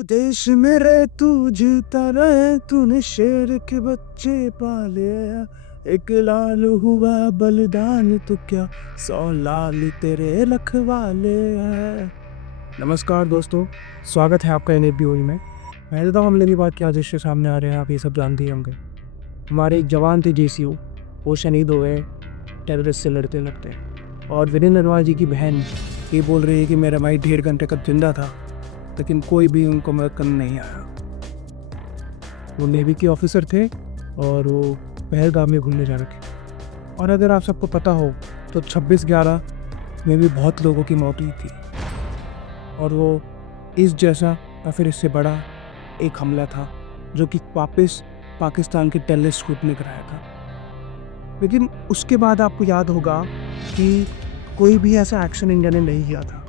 देश मेरे तू जीता रहे, तूने शेर के बच्चे पाले। एक लाल हुआ बलिदान तो क्या 100 लाल तेरे रखवाले हैं। नमस्कार दोस्तों, स्वागत है आपका NABOE में। पहले तो हमले की बात क्या दृश्य सामने आ रहे हैं, आप ये सब जानते ही होंगे। हमारे एक जवान थे JCU, वो शहीद हो गए टेररिस्ट से लड़ते लड़ते। और वीरेंद्र नरवाल जी की बहन ये बोल रही है कि मेरा भाई 1.5 घंटे का जिंदा था, लेकिन कोई भी उनको मदद करने नहीं आया। वो नेवी के ऑफिसर थे और वो पहलगाम में घूमने जा रखे। और अगर आप सबको पता हो तो 26/11 में भी बहुत लोगों की मौत हुई थी, और वो इस जैसा या फिर इससे बड़ा एक हमला था जो कि वापस पाकिस्तान के टेररिस्ट ग्रुप ने कराया था। लेकिन उसके बाद आपको याद होगा कि कोई भी ऐसा एक्शन इंडिया ने नहीं किया था।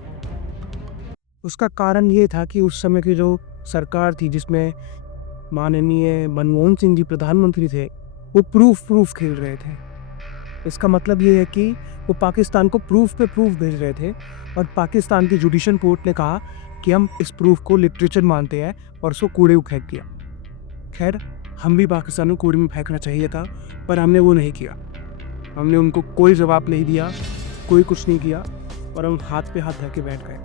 उसका कारण ये था कि उस समय की जो सरकार थी, जिसमें माननीय मनमोहन सिंह जी प्रधानमंत्री थे, वो प्रूफ खेल रहे थे। इसका मतलब ये है कि वो पाकिस्तान को प्रूफ पे प्रूफ भेज रहे थे, और पाकिस्तान की जुडिशल कोर्ट ने कहा कि हम इस प्रूफ को लिटरेचर मानते हैं और उसको कूड़े में फेंक दिया। खैर, हम भी पाकिस्तान को कूड़े में फेंकना चाहिए था, पर हमने वो नहीं किया। हमने उनको कोई जवाब नहीं दिया, कोई कुछ नहीं किया, और हम हाथ पे हाथ धर के बैठ गए।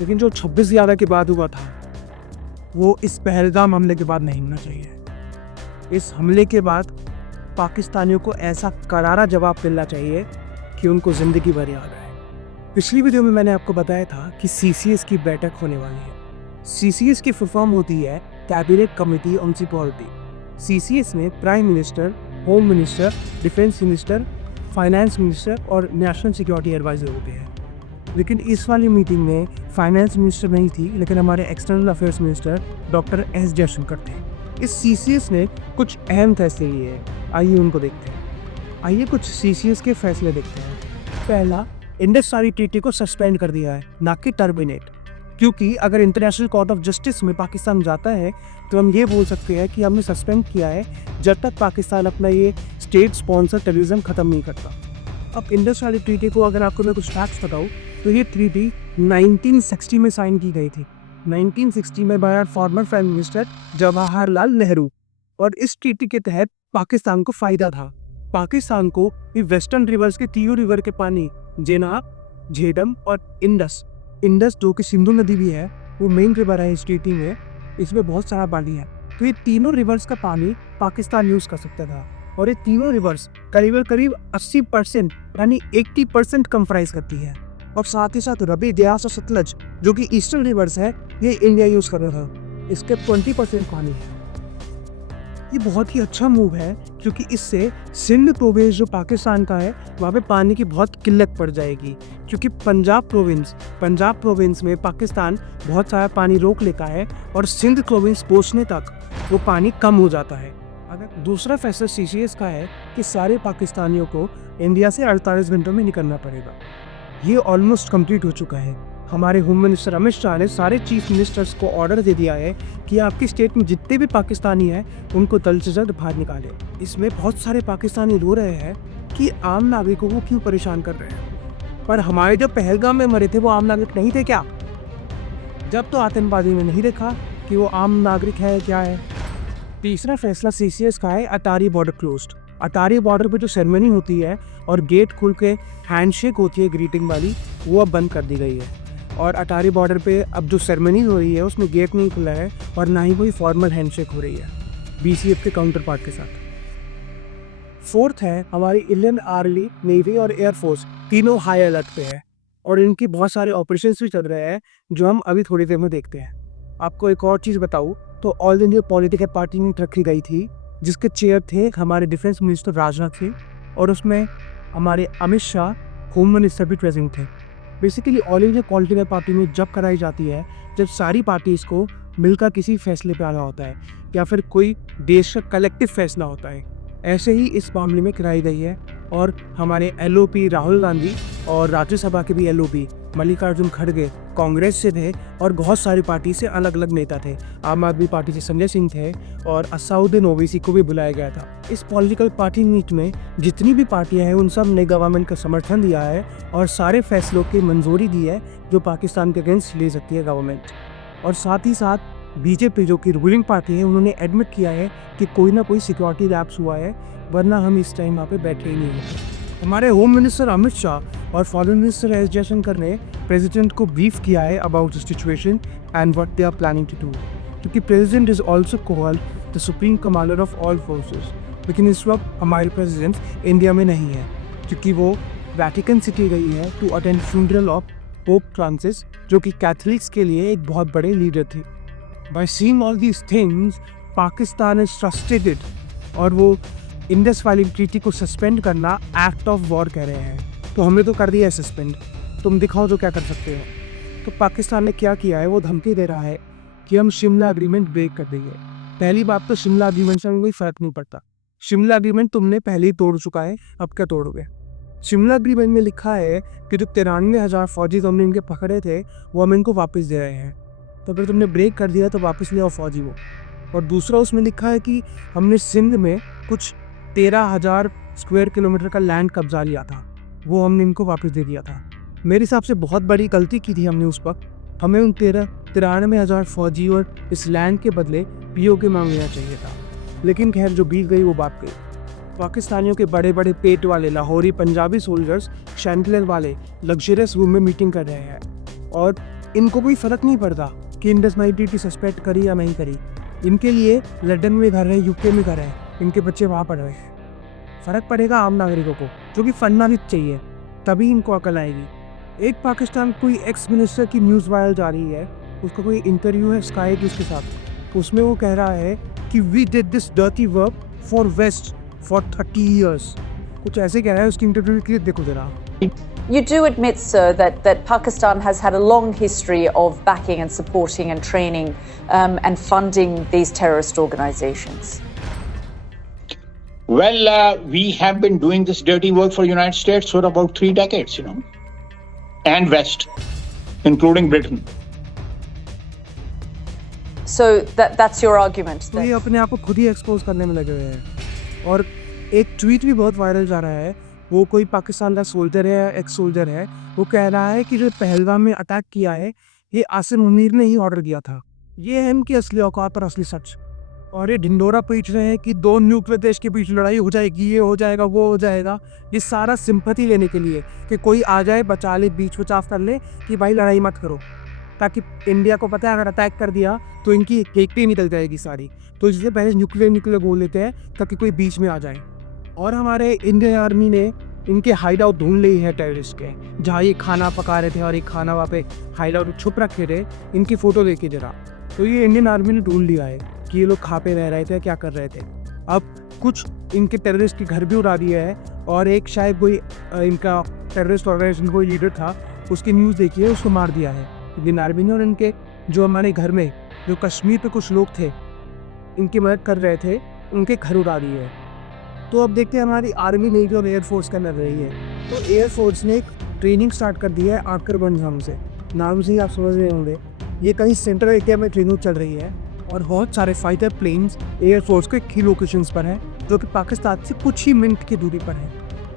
लेकिन जो 26/11 के बाद हुआ था, वो इस पहलगाम हमले के बाद नहीं होना चाहिए। इस हमले के बाद पाकिस्तानियों को ऐसा करारा जवाब मिलना चाहिए कि उनको ज़िंदगी भर याद आए। पिछली वीडियो में मैंने आपको बताया था कि CCS की बैठक होने वाली है। CCS की फुल फॉर्म होती है cabinet committee on security. CCS में prime minister, home minister, defence minister, finance minister और नेशनल सिक्योरिटी एडवाइजर होते हैं। लेकिन इस वाली मीटिंग में फाइनेंस मिनिस्टर नहीं थी, लेकिन हमारे external affairs minister doctor S Jaishankar थे। इस CCS ने कुछ अहम फैसले लिए हैं, आइए उनको देखते हैं। आइए कुछ CCS के फैसले देखते हैं। पहला, इंडस वाली ट्रीटी को सस्पेंड कर दिया है, ना कि टर्मिनेट। क्योंकि अगर इंटरनेशनल कोर्ट ऑफ जस्टिस में पाकिस्तान जाता है तो हम ये बोल सकते हैं कि हमने सस्पेंड किया है जब तक पाकिस्तान अपना ये स्टेट स्पॉन्सर टेररिज्म ख़त्म नहीं करता। अब इंडस वाली ट्रीटी को अगर आपको मैं कुछ फैक्ट्स बताऊँ तो ये ट्रीटी 1960 में साइन की गई थी। 1960 में bye former prime minister Jawaharlal Nehru. और इस ट्रीटी के तहत पाकिस्तान को फ़ायदा था। पाकिस्तान को ये वेस्टर्न रिवर्स के तीनों रिवर के पानी, जेनाब, झेलम और इंडस जो कि सिंधु नदी भी है, वो मेन रिवर है इस ट्रीटी में। इसमें बहुत सारा पानी है, तो ये तीनों रिवर्स का पानी पाकिस्तान यूज़ कर सकता था। और ये तीनों रिवर्स करीब 80% यानी 80% कंप्राइज करती है। और साथ ही साथ रबी, ब्यास और सतलज जो कि ईस्टर्न रिवर्स है, ये इंडिया यूज़ कर रहा था। इसके 20% पानी है। ये बहुत ही अच्छा मूव है, क्योंकि इससे सिंध प्रोविंस जो पाकिस्तान का है, वहाँ पे पानी की बहुत किल्लत पड़ जाएगी। क्योंकि पंजाब प्रोविंस में पाकिस्तान बहुत सारा पानी रोक लेता है, और सिंध प्रोविंस पहुँचने तक वो पानी कम हो जाता है। अगर दूसरा फैसला CCS का है कि सारे पाकिस्तानियों को इंडिया से 48 घंटों में निकलना पड़ेगा। ये ऑलमोस्ट कंप्लीट हो चुका है। हमारे होम मिनिस्टर अमित शाह ने सारे चीफ मिनिस्टर्स को ऑर्डर दे दिया है कि आपकी स्टेट में जितने भी पाकिस्तानी हैं उनको जल्द से जल्द बाहर निकालें। इसमें बहुत सारे पाकिस्तानी रो रहे हैं कि आम नागरिकों को क्यों परेशान कर रहे हैं। पर हमारे जो पहलगाम में मरे थे वो आम नागरिक नहीं थे क्या? जब तो आतंकवादी में नहीं देखा कि वो आम नागरिक है क्या है। तीसरा फैसला CCS का है अटारी बॉर्डर क्लोज्ड। अटारी बॉर्डर पे जो सेरेमनी होती है और गेट खुल के हैंडशेक होती है ग्रीटिंग वाली, वो अब बंद कर दी गई है। और अटारी बॉर्डर पे अब जो सेरेमनी हो रही है उसमें गेट नहीं खुला है, और ना ही कोई फॉर्मल हैंडशेक हो रही है BCF के काउंटर पार्ट के साथ। फोर्थ है, हमारी इंडियन आर्मी, नेवी और एयरफोर्स तीनों हाई अलर्ट पे है, और इनकी बहुत सारे ऑपरेशंस भी चल रहे हैं जो हम अभी थोड़ी देर में देखते हैं। आपको एक और चीज़ बताऊँ तो all India political party meet रखी गई थी, जिसके चेयर थे हमारे डिफेंस मिनिस्टर राजनाथ सिंह, और उसमें हमारे अमित शाह होम मिनिस्टर भी प्रेजेंट थे। Basically all India political party meet जब कराई जाती है जब सारी पार्टीज़ को मिलकर किसी फैसले पे आना होता है, या फिर कोई देश का कलेक्टिव फैसला होता है। ऐसे ही इस मामले में कराई गई है, और हमारे LOP राहुल गांधी और राज्यसभा के भी LOP मल्लिकार्जुन खड़गे कांग्रेस से थे, और बहुत सारी पार्टी से अलग अलग नेता थे। आम आदमी पार्टी से संजय सिंह थे, और असाउद्दीन ओवैसी को भी बुलाया गया था। इस पॉलिटिकल पार्टी मीट में जितनी भी पार्टियां हैं उन सब ने गवर्नमेंट का समर्थन दिया है, और सारे फैसलों की मंजूरी दी है जो पाकिस्तान के अगेंस्ट ले सकती है गवर्नमेंट। और साथ ही साथ बीजेपी जो कि रूलिंग पार्टी है उन्होंने एडमिट किया है कि कोई ना कोई सिक्योरिटी लैप्स हुआ है, वरना हम इस टाइम वहाँ पे बैठे ही नहीं हैं। हमारे होम मिनिस्टर अमित शाह और फॉरेन मिनिस्टर एस जयशंकर ने प्रेसिडेंट को ब्रीफ किया है about the situation and what they are planning to do, क्योंकि president is also called the supreme commander of all forces. लेकिन इस वक्त हमारे प्रेसिडेंट इंडिया में नहीं है, क्योंकि वो वैटिकन सिटी गई है to attend funeral of Pope Francis, जो कि कैथलिक्स के लिए एक बहुत बड़े लीडर थे। By seeing all these things Pakistan is frustrated और वो इंडस वैली ट्रीटी को सस्पेंड करना एक्ट ऑफ वॉर कह रहे हैं। तो हमने तो कर दिया है सस्पेंड, तुम दिखाओ तो क्या कर सकते हो। तो पाकिस्तान ने क्या किया है, वो धमकी दे रहा है कि हम शिमला एग्रीमेंट ब्रेक कर देंगे। पहली बात तो शिमला एग्रीमेंट से हमें कोई फ़र्क नहीं पड़ता। शिमला एग्रीमेंट तुमने पहले ही तोड़ चुका है, अब क्या तोड़ोगे। शिमला एग्रीमेंट में लिखा है कि जो 93,000 फौजी तुमने इनके पकड़े थे वो हम इनको वापस दे रहे हैं। तो अगर तुमने ब्रेक कर दिया तो वापस ले आओ फौजी वो। और दूसरा उसमें लिखा है कि हमने सिंध में कुछ 13,000 स्क्वायर किलोमीटर का लैंड कब्जा लिया था, वो हमने इनको वापस दे दिया था। मेरे हिसाब से बहुत बड़ी गलती की थी हमने उस वक्त। हमें उन 93,000 फौजी और इस लैंड के बदले POK मांग लेना चाहिए था। लेकिन खैर जो बीत गई वो बात गई। पाकिस्तानियों के बड़े बड़े पेट वाले लाहौरी पंजाबी सोल्जर्स शैंडलर वाले लग्जरियस रूम में मीटिंग कर रहे हैं और इनको कोई फ़र्क नहीं पड़ता कि इंडस वैली ट्रीटी सस्पेंड करी या नहीं करी। इनके लिए लंदन में घर है, UK में घर है, इनके बच्चे वहाँ पढ़ रहे हैं। फ़र्क पड़ेगा आम नागरिकों को, जो कि फंडना भी चाहिए, तभी इनको अकल आएगी। एक पाकिस्तान कोई एक्स मिनिस्टर की न्यूज़ वायरल जा रही है, उसका कोई इंटरव्यू है स्काई न्यूज़ के साथ। उसमें वो कह रहा है कि we did this dirty work for West for 30 years, कुछ ऐसे कह रहा है। उसकी इंटरव्यू क्लिप देखो जरा। You do admit, sir, that Pakistan has had a long history of backing and supporting and training and funding these terrorist organizations. Well, we have been doing this dirty work for United States for about 3 decades, and West, including Britain. So that's your argument. तो ये अपने आप को खुद ही expose करने में लगे हुए हैं। और एक ट्वीट भी बहुत वायरल जा रहा है, वो कोई पाकिस्तान का सोल्जर है, एक्स सोल्जर है, वो कह रहा है कि जो पहलगाम में अटैक किया है ये आसिम मुनीर ने ही ऑर्डर किया था। ये है इनकी असली औकात और असली सच। और ये ढिंडोरा पीट रहे हैं कि 2 न्यूक्लियर देश के बीच लड़ाई हो जाएगी, ये हो जाएगा, वो हो जाएगा। ये सारा सिंपैथी लेने के लिए कि कोई आ जाए, बचा ले, बीच बचाव कर ले कि भाई लड़ाई मत करो, ताकि इंडिया को पता है अगर अटैक कर दिया तो इनकी केकड़ी निकल जाएगी सारी। तो इसलिए पहले न्यूक्लियर बोल लेते हैं ताकि कोई बीच में आ जाए। और हमारे इंडियन आर्मी ने इनके हाइड आउट ढूंढ ली है टेररिस्ट के, जहाँ ये खाना पका रहे थे और ये खाना वहाँ पे हाइड आउट छुप रखे थे। इनकी फ़ोटो देखिए जरा। तो ये इंडियन आर्मी ने ढूंढ लिया है कि ये लोग कहाँ पे रह रहे थे, क्या कर रहे थे। अब कुछ इनके टेररिस्ट के घर भी उड़ा दिया है और एक शायद कोई इनका टेररिस्ट ऑर्गेनाइजेशन कोई लीडर था, उसकी न्यूज़ देखिए, उसको मार दिया है इंडियन आर्मी ने। और इनके जो हमारे घर में जो कश्मीर पे कुछ लोग थे इनकी मदद कर रहे थे, उनके घर उड़ा दिए हैं। तो अब देखते हैं हमारी आर्मी, नेवी और एयरफोर्स क्या कर रही है। तो एयरफोर्स ने एक ट्रेनिंग स्टार्ट कर दी है आकर बंजाम से, नाम से ही आप समझ रहे होंगे। ये कहीं सेंट्रल एरिया में ट्रेनिंग चल रही है और बहुत सारे फाइटर प्लेन्स एयरफोर्स के की लोकेशंस पर हैं, जो कि पाकिस्तान से कुछ ही मिनट की दूरी पर है।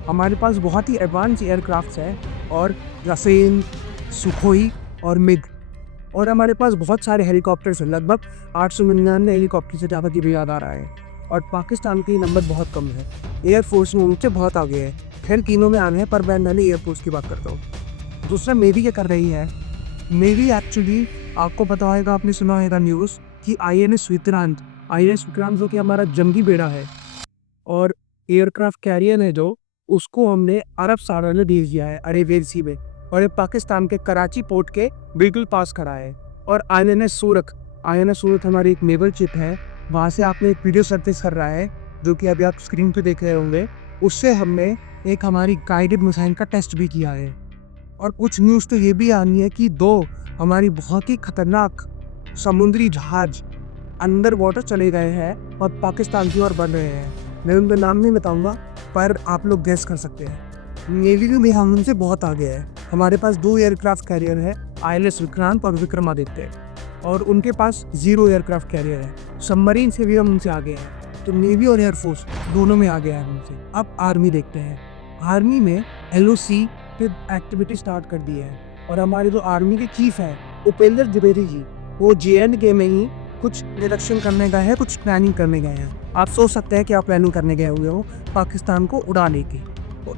हमारे पास बहुत ही एडवांस एयरक्राफ्ट हैं और राफेल, सुखोई और मिग। और हमारे पास बहुत सारे हेलीकॉप्टर्स हैं, लगभग 899 हेलीकॉप्टर से ज़्यादा की भी याद आ रहा है। और पाकिस्तान के नंबर बहुत कम है, एयरफोर्स में उनसे बहुत आगे है। खैर तीनों में आने हैं, पर मैं पहले एयरफोर्स की बात करता हूँ। दूसरा नेवी क्या कर रही है। नेवी एक्चुअली आपको पता होगा, आपने सुना होगा न्यूज़ कि INS विक्रांत जो कि हमारा जंगी बेड़ा है और एयरक्राफ्ट कैरियर है, जो उसको हमने अरब सागर में भेज दिया है, अरेबियन सी में। और ये पाकिस्तान के कराची पोर्ट के बिल्कुल पास खड़ा है। और INS सूरत हमारी एक नेवल शिप है, वहाँ से आपने एक वीडियो सर्विस कर रहा है, जो कि अभी आप स्क्रीन पे देख रहे होंगे। उससे हमने एक हमारी गाइडेड मिसाइल का टेस्ट भी किया है। और कुछ न्यूज़ तो ये भी आनी है कि 2 हमारी बहुत ही खतरनाक समुद्री जहाज अंडर वाटर चले गए हैं और पाकिस्तान की ओर बढ़ रहे हैं। मैं उनका नाम नहीं बताऊँगा, पर आप लोग गैस कर सकते हैं। नेवी में हम उनसे बहुत आगे है। हमारे पास 2 एयरक्राफ्ट कैरियर है, INS विक्रांत और विक्रमादित्य, और उनके पास 0 एयरक्राफ्ट कैरियर है। सबमरीन से भी हम उनसे आगे हैं। तो नेवी और एयरफोर्स दोनों में आगे हैं उनसे। अब आर्मी देखते हैं। आर्मी में LOC पे एक्टिविटी स्टार्ट कर दी है और हमारे जो आर्मी के चीफ हैं उपेंद्र द्विवेदी जी, वो JNK में ही कुछ निरीक्षण करने गए हैं, कुछ प्लानिंग करने गए हैं। आप सोच सकते हैं कि आप प्लानिंग करने गए हुए हो पाकिस्तान को उड़ाने की। तो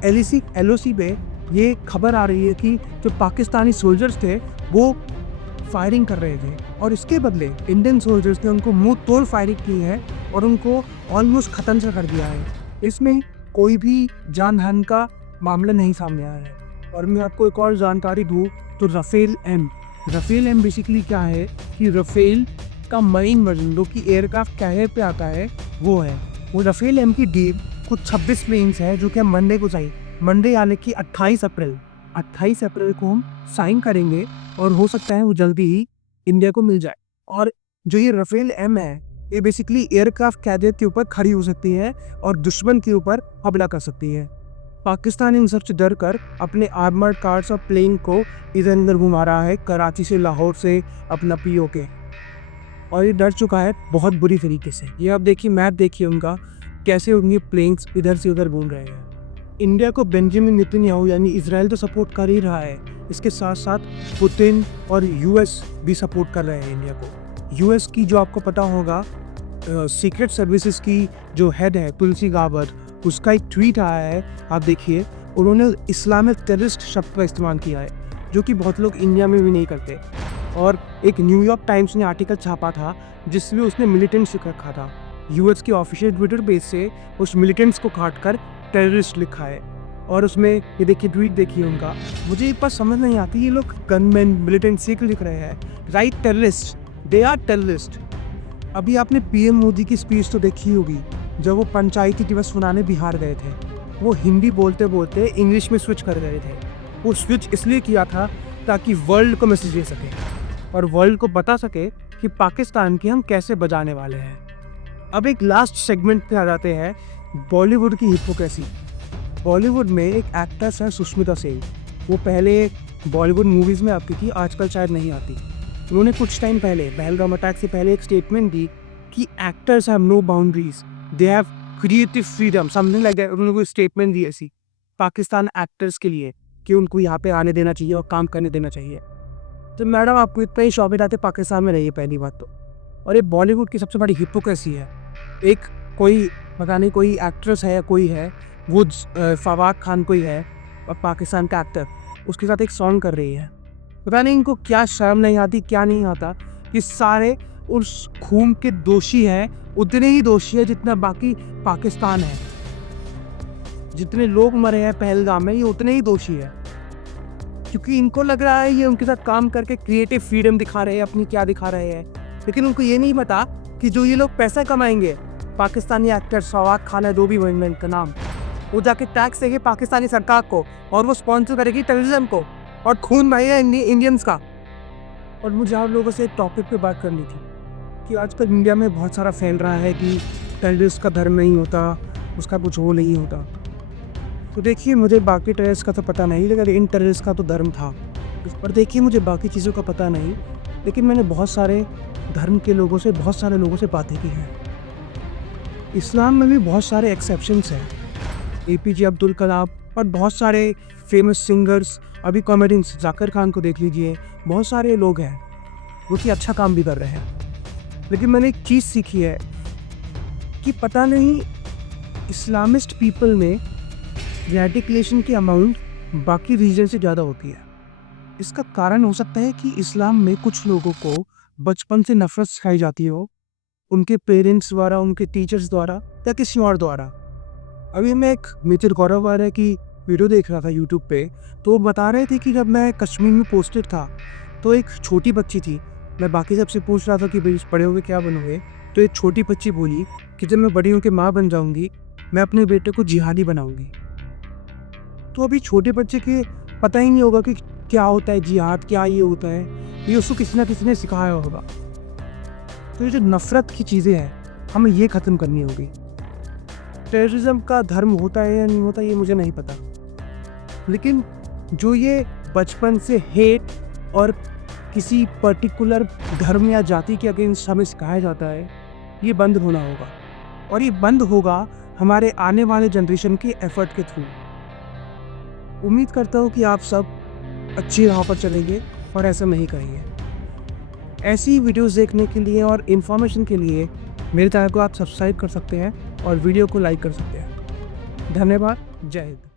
LOC पे ये खबर आ रही है कि जो पाकिस्तानी सोल्जर्स थे वो फायरिंग कर रहे थे और इसके बदले इंडियन सोल्जर्स ने उनको मुंह तोड़ फायरिंग की है और उनको ऑलमोस्ट ख़त्म सा कर दिया है। इसमें कोई भी जानहानि का मामला नहीं सामने आया है। और मैं आपको एक और जानकारी दूँ तो राफेल एम बेसिकली क्या है कि राफेल का मरीन वर्जन जो कि एयरक्राफ्ट कैरियर पे आता है वो है। वो राफेल एम की डील कुछ 26 प्लेन्स है जो कि हम मंडे को चाहिए। मंडे यानी कि 28 अप्रैल को हम साइन करेंगे और हो सकता है वो जल्दी ही इंडिया को मिल जाए। और जो ये राफेल एम है ये बेसिकली एयरक्राफ्ट कैरियर के ऊपर खड़ी हो सकती है और दुश्मन के ऊपर हमला कर सकती है। पाकिस्तान इन सबसे डर कर अपने आर्मर्ड कार्स और प्लेन को इधर अंदर घुमा रहा है, कराची से लाहौर से अपना POK, और ये डर चुका है बहुत बुरी तरीके से। ये आप देखिए मैप देखिए उनका कैसे उनके प्लेन्स इधर से उधर घूम रहे हैं। इंडिया को बेंजामिन नेतन्याहू यानी इजराइल तो सपोर्ट कर ही रहा है, इसके साथ साथ पुतिन और US भी सपोर्ट कर रहे हैं इंडिया को। US की जो आपको पता होगा सीक्रेट सर्विसेज की जो हेड है तुलसी गाबर, उसका एक ट्वीट आया है, आप देखिए। उन्होंने इस्लामिक टेररिस्ट शब्द का इस्तेमाल किया है जो कि बहुत लोग इंडिया में भी नहीं करते। और एक न्यूयॉर्क टाइम्स ने आर्टिकल छापा था जिसमें उसने मिलिटेंट्स लिख रखा था। US के ऑफिशियल ट्विटर पेज से उस मिलिटेंट्स को काट कर टेररिस्ट लिखा है। और उसमें ये देखिए ट्वीट देखिए उनका। मुझे एक बात समझ नहीं आती, ये लोग गनमैन मिलिटेंट्स क्यों लिख रहे हैं? Right, terrorist, they are terrorists. अभी आपने PM मोदी की स्पीच तो देखी होगी जब वो पंचायती दिवस मनाने बिहार गए थे। वो हिंदी बोलते बोलते इंग्लिश में स्विच कर गए थे। वो स्विच इसलिए किया था ताकि वर्ल्ड को मैसेज दे सके और वर्ल्ड को बता सके कि पाकिस्तान की हम कैसे बजाने वाले हैं। अब एक लास्ट सेगमेंट पे आ जाते हैं, बॉलीवुड की हिपोक्रेसी। बॉलीवुड में एक एक्ट्रेस है सुष्मिता सेन। वो पहले बॉलीवुड मूवीज़ में आती थी, आजकल शायद नहीं आती। उन्होंने कुछ टाइम पहले पहलगाम अटैक से पहले एक स्टेटमेंट दी कि actors have no boundaries, they have creative freedom, something like that. उन्होंने कोई स्टेटमेंट दी ऐसी पाकिस्तान एक्टर्स के लिए कि उनको यहाँ पे आने देना चाहिए और काम करने देना चाहिए। तो मैडम आपको इतना ही शौक आते पाकिस्तान में रहिए पहली बात तो। और ये बॉलीवुड की सबसे बड़ी हिपोक्रेसी है। एक कोई पता नहीं कोई एक्ट्रेस है या कोई है, वो फवाद खान कोई है और पाकिस्तान का एक्टर, उसके साथ एक सॉन्ग कर रही है। पता नहीं इनको क्या शर्म नहीं आती, क्या नहीं आता कि सारे उस खून के दोषी हैं, उतने ही दोषी है जितना बाकी पाकिस्तान है। जितने लोग मरे हैं पहलगाम में ये उतने ही दोषी है, क्योंकि इनको लग रहा है ये उनके साथ काम करके क्रिएटिव फ्रीडम दिखा रहे हैं, अपनी क्या दिखा रहे हैं। लेकिन उनको ये नहीं पता कि जो ये लोग पैसा कमाएंगे, पाकिस्तानी एक्टर फवाद खान है, जो भी इवेंट का नाम, वो जाके टैक्स देंगे पाकिस्तानी सरकार को और वो स्पॉन्सर करेगी टेररिज्म को और खून बहेगा इंडियंस का। और मुझे आप लोगों से एक टॉपिक पे बात करनी थी कि आजकल इंडिया में बहुत सारा फैल रहा है कि टेररिस्ट का धर्म नहीं होता, उसका कुछ वो नहीं होता। तो देखिए मुझे बाकी टेररिस्ट का तो पता नहीं, लेकिन इन टेररिस्ट का तो धर्म था। और देखिए मुझे बाकी चीज़ों का पता नहीं, लेकिन मैंने बहुत सारे धर्म के लोगों से, बहुत सारे लोगों से बातें की हैं। इस्लाम में भी बहुत सारे एक्सेप्शंस हैं। APJ अब्दुल कलाम और बहुत सारे फेमस सिंगर्स, अभी कॉमेडियंस जाकिर खान को देख लीजिए, बहुत सारे लोग हैं वो कि अच्छा काम भी कर रहे हैं। लेकिन मैंने एक चीज़ सीखी है कि पता नहीं इस्लामिस्ट पीपल में रेडिकलेशन की अमाउंट बाकी रीजन से ज़्यादा होती है। इसका कारण हो सकता है कि इस्लाम में कुछ लोगों को बचपन से नफरत सिखाई जाती हो, उनके पेरेंट्स द्वारा, उनके टीचर्स द्वारा या किसी और द्वारा। अभी मैं एक मेजर गौरव वाला की वीडियो देख रहा था यूट्यूब पे, तो वो बता रहे थे कि जब मैं कश्मीर में पोस्टेड था तो एक छोटी बच्ची थी, मैं बाकी सबसे पूछ रहा था कि भाई बड़े होके क्या बनोगे, तो एक छोटी बच्ची बोली कि जब मैं बड़ी होकर माँ बन जाऊँगी मैं अपने बेटे को जिहादी बनाऊँगी। तो अभी छोटे बच्चे के पता ही नहीं होगा कि क्या होता है जिहाद, क्या ये होता है, ये उसको किसी ना किसी ने सिखाया होगा। तो ये जो नफ़रत की चीज़ें हैं हमें ये ख़त्म करनी होगी। टेररिज्म का धर्म होता है या नहीं होता ये मुझे नहीं पता, लेकिन जो ये बचपन से हेट और किसी पर्टिकुलर धर्म या जाति के अगेंस्ट हमें सिखाया जाता है, ये बंद होना होगा। और ये बंद होगा हमारे आने वाले जनरेशन के एफर्ट के थ्रू। उम्मीद करता हूँ कि आप सब अच्छी राह पर चलेंगे और ऐसा नहीं करेंगे। ऐसी वीडियोस देखने के लिए और इन्फॉर्मेशन के लिए मेरे चैनल को आप सब्सक्राइब कर सकते हैं और वीडियो को लाइक कर सकते हैं। धन्यवाद। जय हिंद।